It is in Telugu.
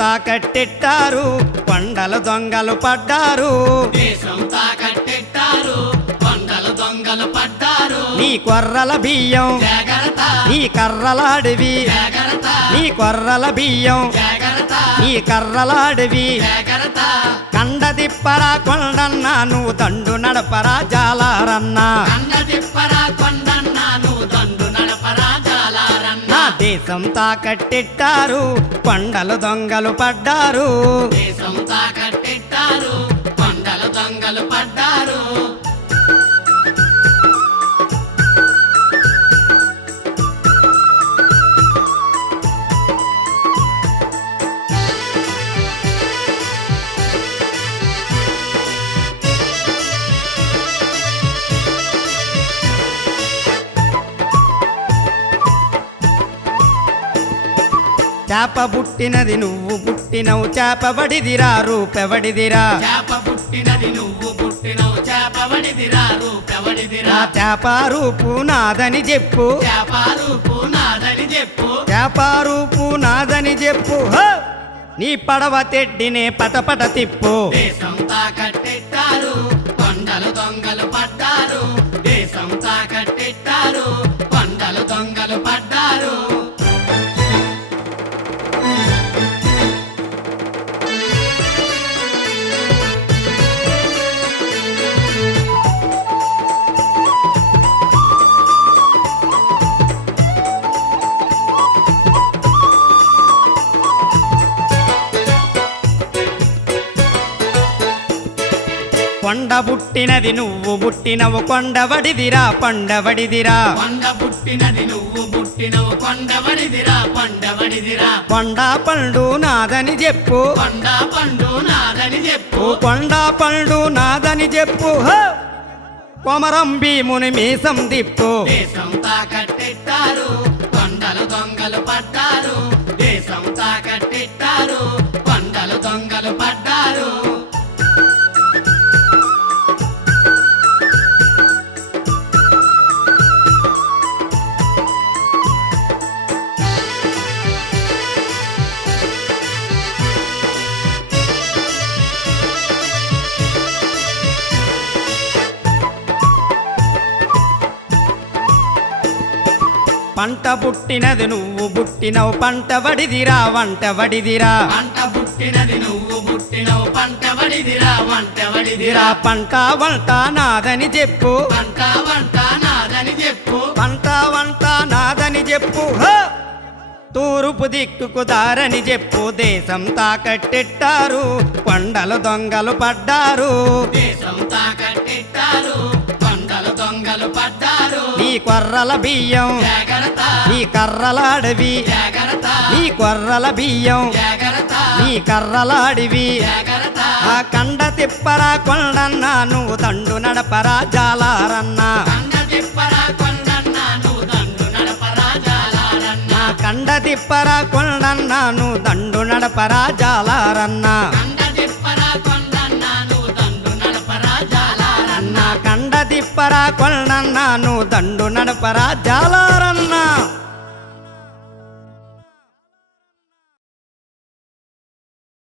తాకట్టెట్టారు కొండలు దొంగలు పడ్డారు దేశం తాకట్టెట్టారు కొండలు దొంగలు పడ్డారు. నీ కొర్రల బియ్యం జాగ్రత్త నీ కర్రల అడవి జాగ్రత్త నీ కొర్రల బియ్యం జాగ్రత్త నీ కర్రల అడవి. జాగ్రత్త కండ దిప్పరా కొండన్నా నువ్వు దండు నడపరా జాలారన్నా. నా కట్టెట్టారు తాకట్టెట్టారు దొంగలు పడ్డారు. చేప పుట్టినది నువ్వు పుట్టినవు చేపబడిదిరా రూపెవడిదిరా చేప పుట్టినది నువ్వు పుట్టినవు చేపవడిదిరా నా రూపెవడిదిరా చేప రూపు నాదని చెప్పు. చేప రూపు నాదని చెప్పు. చేప రూపు నాదని చెప్పు! నీ పడవ తెడ్డినే పటపట తిప్పు. దేశం తాకట్టెట్టారు కొండ పుట్టినది నువ్వు పుట్టినవు కొండవడిదిరా పండవడిదిరా. కొండ పుట్టినది నువ్వు పుట్టినవు కొండవడిదిరా కొండవడిదిరా కొండ పండు నాదని చెప్పు. కొండ పండు నాదని చెప్పు. కొండ పండు నాదని చెప్పు! కొమరం భీముని మీసం దిప్పు దేశం తాకట్టెట్టారు కొండలు దొంగలు పడ్డారు దేశం తాకట్టెట్టారు. పంట పుట్టినది నువ్వు పుట్టినవు పంట వడిదిరా వంట వడిదిరా. పంట పుట్టినది నువ్వు పుట్టినవు పంట వడిదిరా వంట వడిదిరా. దిరా పంట వంట నాదని చెప్పు. పంట వంట నాదని చెప్పు. పంట వంట నాదని చెప్పు! తూర్పు దిక్కుకు దారని చెప్పు. దేశం తాకట్టెట్టారు కొండలు దొంగలు పడ్డారు. దేశం తాకట్టెట్టారు నీ కొర్రల బియ్యం నీ కర్రల అడవి నీ కొర్రల బియ్యం నీ కర్రల అడవి. ఆ కండ తిప్పరా కొండన్నా నువ్వు దండు నడపరా జాలారన్నా. కండ తిప్పరా కొండన్నా నువ్వు దండు నడపరా జాలారన్నా. దండు నడపరా జాలారన్నా.